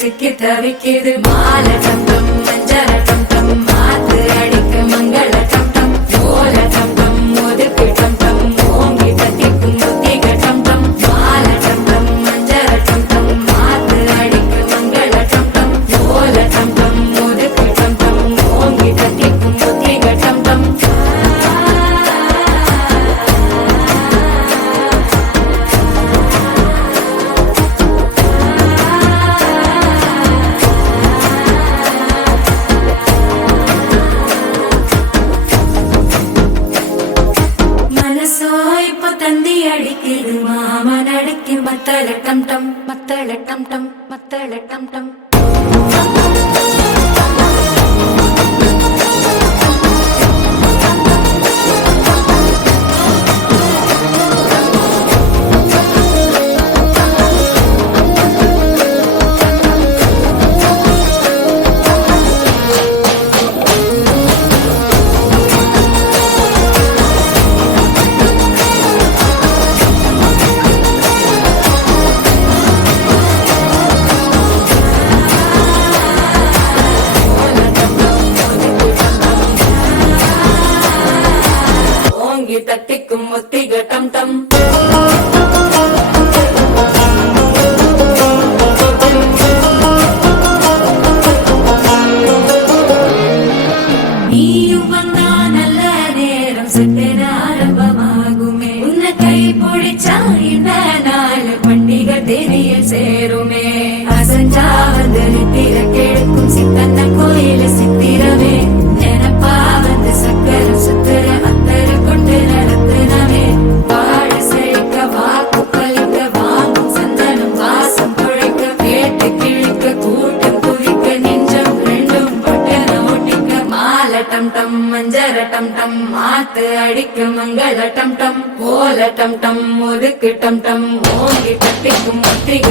சிக்கி தவிக்கிது மால டம் டம் மஞ்சள டம் டம் மாத்து அடிக்கு மங்கள டம் டம் ஓல டம் டம் ஒதுக்கு டம் டம் ஓங்கி தட்டிக்கும் முத்திக டம் டம் மால டம் டம் மஞ்சள டம் டம் மாத்து அடிக்கு மங்கள டம் டம் ஓல டம் டம் ஒதுக்கு டம் டம் ஓங்கி தட்டிக்கும் முத்திக டம் டம் தந்தி அடிக்குது மாமன் அடிக்கு மத்தள டம் டம் மத்தள டம் டம் மத்தள டம் டம் தட்டிக்கும் முத்திக டம் டம் நீயும் வந்தா நல்ல நேரம் செட்டென ஆரம்பமாகுமே உன்னை கை பிடிச்சா இந்த நாள் பண்டிகை தேதியில் சேருமே அசஞ்சா வந்து நித்திர கெடுக்கும் சித்தன்ன கோயில சித்திரவே நினப்பா வந்து சக்கர சுத்திர அத்தர கொண்டு நடத்துனவே வாழ செழிக்க வாக்கு பலிக்க வாங்கும் சந்தனம் வாசம் குழைக்க கேட்டு கிழிக்க கூட்டம் குவிக்க நெஞ்சம் ரெண்டும் பொட்டன ஒட்டிக்க மால டம் டம் மஞ்சர டம் டம் மாத்து அடிக்க மங்கள டம் டம் ஓல டம் டம் ஒதுக்கு டம் டம் ஓங்கி தட்டிக்கும் முத்திக